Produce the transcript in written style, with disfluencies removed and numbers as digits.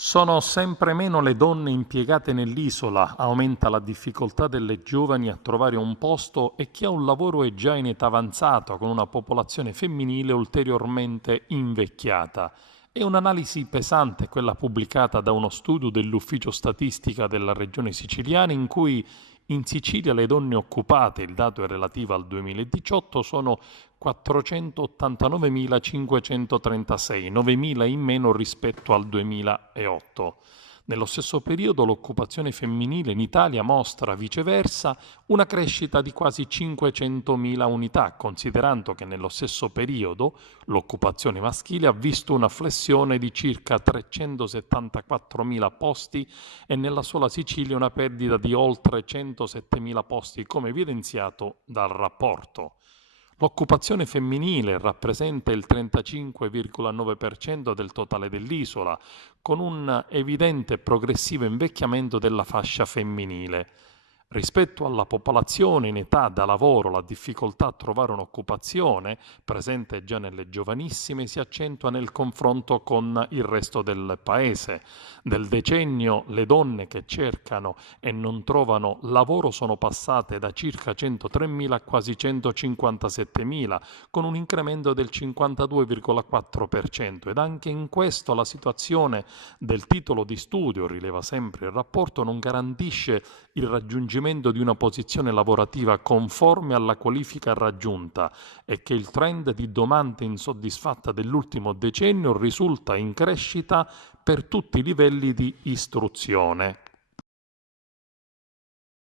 Sono sempre meno le donne impiegate nell'isola, aumenta la difficoltà delle giovani a trovare un posto e chi ha un lavoro è già in età avanzata, con una popolazione femminile ulteriormente invecchiata. È un'analisi pesante quella pubblicata da uno studio dell'Ufficio Statistica della Regione Siciliana in cui in Sicilia le donne occupate, il dato è relativo al 2018, sono 489.536, 9.000 in meno rispetto al 2008. Nello stesso periodo l'occupazione femminile in Italia mostra viceversa una crescita di quasi 500.000 unità, considerando che nello stesso periodo l'occupazione maschile ha visto una flessione di circa 374.000 posti e nella sola Sicilia una perdita di oltre 107.000 posti, come evidenziato dal rapporto. L'occupazione femminile rappresenta il 35,9% del totale dell'isola, con un evidente e progressivo invecchiamento della fascia femminile. Rispetto alla popolazione in età da lavoro, la difficoltà a trovare un'occupazione, presente già nelle giovanissime, si accentua nel confronto con il resto del paese. Del decennio le donne che cercano e non trovano lavoro sono passate da circa 103.000 a quasi 157.000, con un incremento del 52,4%, ed anche in questo la situazione del titolo di studio, rileva sempre il rapporto, non garantisce il raggiungimento di una posizione lavorativa conforme alla qualifica raggiunta e che il trend di domanda insoddisfatta dell'ultimo decennio risulta in crescita per tutti i livelli di istruzione.